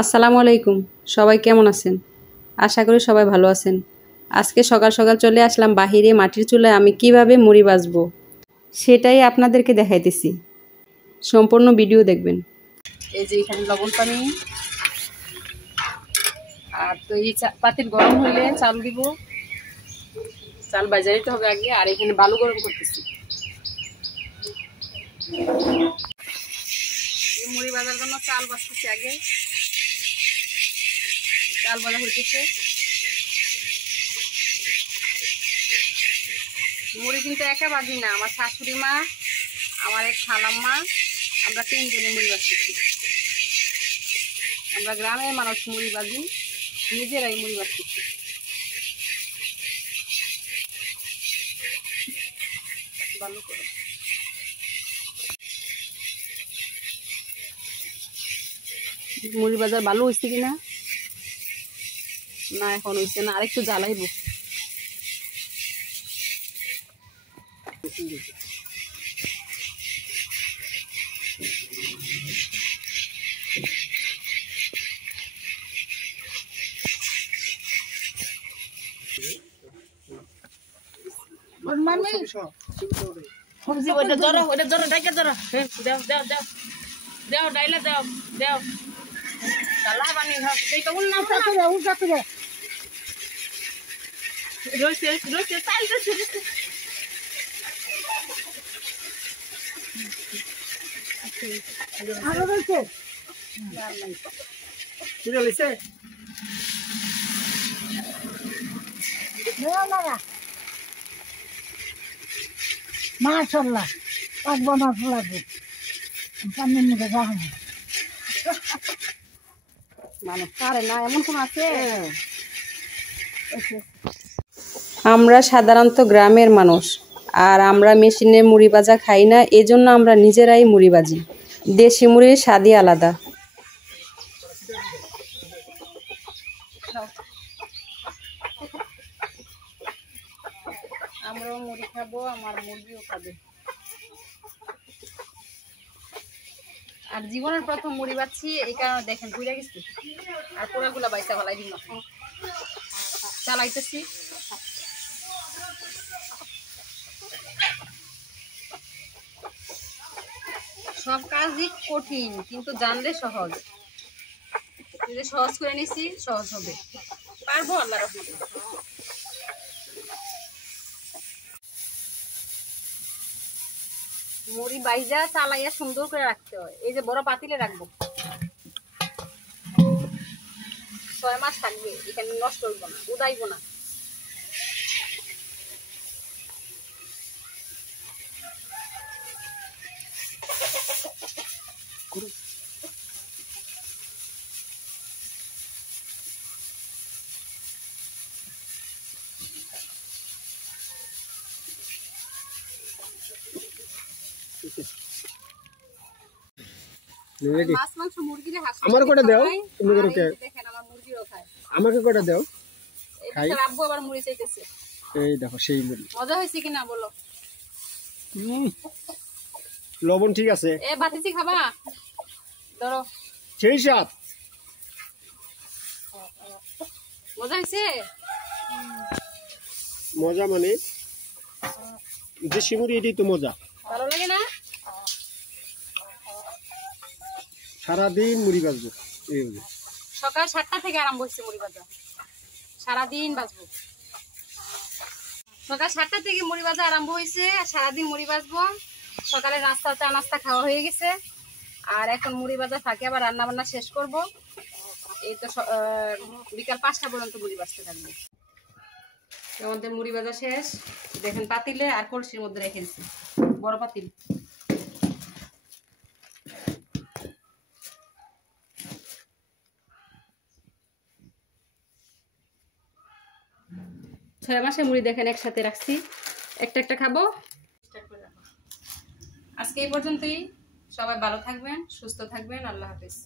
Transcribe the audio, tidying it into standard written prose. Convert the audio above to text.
আসসালামু আলাইকুম। সবাই কেমন আছেন? আশা করি সবাই ভালো আছেন। আজকে সকাল সকাল চলে আসলাম বাহিরে মাটির চুলায় আমি কিভাবে মুড়ি ভাজবো সেটাই আপনাদেরকে দেখাইতেছি। সম্পূর্ণ ভিডিও দেখবেন। এই যে এখানে লবণ পানি, আর তো এই পাতিল গরম হলে চাল দিব। চাল বাজারে দিতে হবে আগে, আর এখানে বালু গরম করতেছি। এই মুড়ি ভাজার জন্য চাল বাছতেছি আগে। চাল ভাজা হইতেছে। মুড়ি কিন্তু একা ভাজি না, আমার শাশুড়ি মা, আমার এক খালাম্মা, আমরা তিনজনে মুড়ি ভাজতেছি। আমরা গ্রামের মানুষ মুড়ি ভাজি, নিজেরাই মুড়ি ভাজতেছি। ভালো করে মুড়ি ভাজার ভালো হয়েছে কিনা না, এখন হয়েছে না, আরেকটু জ্বালাইব। সবজি ওটা ধরো, ওটা ধরো, ডাইকা ধরো, দাও দাও দাও দাও, ডাইলা দাও দাও, ডালা বানি খাও। এই তো উন্না উঠা দাও, উঠা দাও। রইছে রইছে, চাল রইছে রইছে। আরো রইছে, কি রইছে? না না না, মাশাআল্লাহ, পাকবো না লাগবে। সামনের মধ্যে যাও না, মানুষ পারে না, এমন কোন আছে? আমরা সাধারণত গ্রামের মানুষ, আর আমরা মেশিনে মুড়ি ভাজা খাই না, এজন্য আমরা নিজেরাই মুড়ি ভাজি। দেশি মুড়ির স্বাদই আলাদা। আমরাও মুড়ি খাবো, আমার মুরগিও খাবে। আর জীবনের প্রথম মুড়ি ভাজছি, এই কারণে দেখেন ঘুরে গেছি, আর পোড়াগুলা বাইসা ফেলাই দিন চালাইতেছি। সব কাজই কঠিন, কিন্তু জানলে সহজ। যদি সহজ করে নিছি, সহজ হবে, পারবো আল্লাহর রহমতে। মুড়ি বাইজা চালাইয়া সুন্দর করে রাখতে হয়। এই যে বড় পাতিলে রাখবো, 6 মাস থাকবে, এখানে নষ্ট হইব না, উদাইব না। মাছ মাংস মুরগিরে হাঁস আমার কটা দাও, তুমি করে কে দেখেন আমার মুরগিও খায়। আমাকে কটা দাও, খাই। রাব্বু আবার মুড়ি চাইতেছে। এই দেখো সেই মুড়ি মজা হইছে কিনা বলো। লবণ ঠিক আছে? এ বাতিছি খাবা, ধরো। সেই সাত মজা হইছে। মজা মানে দেশি মুড়ি, এটাই তো মজা। ভালো লাগে না? সারাদিন মুড়ি ভাজবো। সকাল 7টা থেকে আরম্ভ হচ্ছে মুড়ি ভাজা, সারাদিন ভাজবো। সকাল 7টা থেকে মুড়ি ভাজা আরম্ভ হয়েছে, সারাদিন মুড়ি ভাজবো। সকালে চা নাস্তা খাওয়া হয়ে গেছে, আর এখন মুড়ি ভাজা থাকে, আবার রান্না বান্না শেষ করব। এই তো বিকাল 5টা পর্যন্ত মুড়ি ভাজতে থাকবে। আমাদের মুড়ি ভাজা শেষ, দেখেন পাতিলে আর কলসির মধ্যে রেখে দিচ্ছি, বড় পাতিল। ছয় মাসে মুড়ি দেখেন একসাথে রাখছি, একটা একটা খাবো। আজকে এই পর্যন্তই। সবাই ভালো থাকবেন, সুস্থ থাকবেন। আল্লাহ হাফেজ।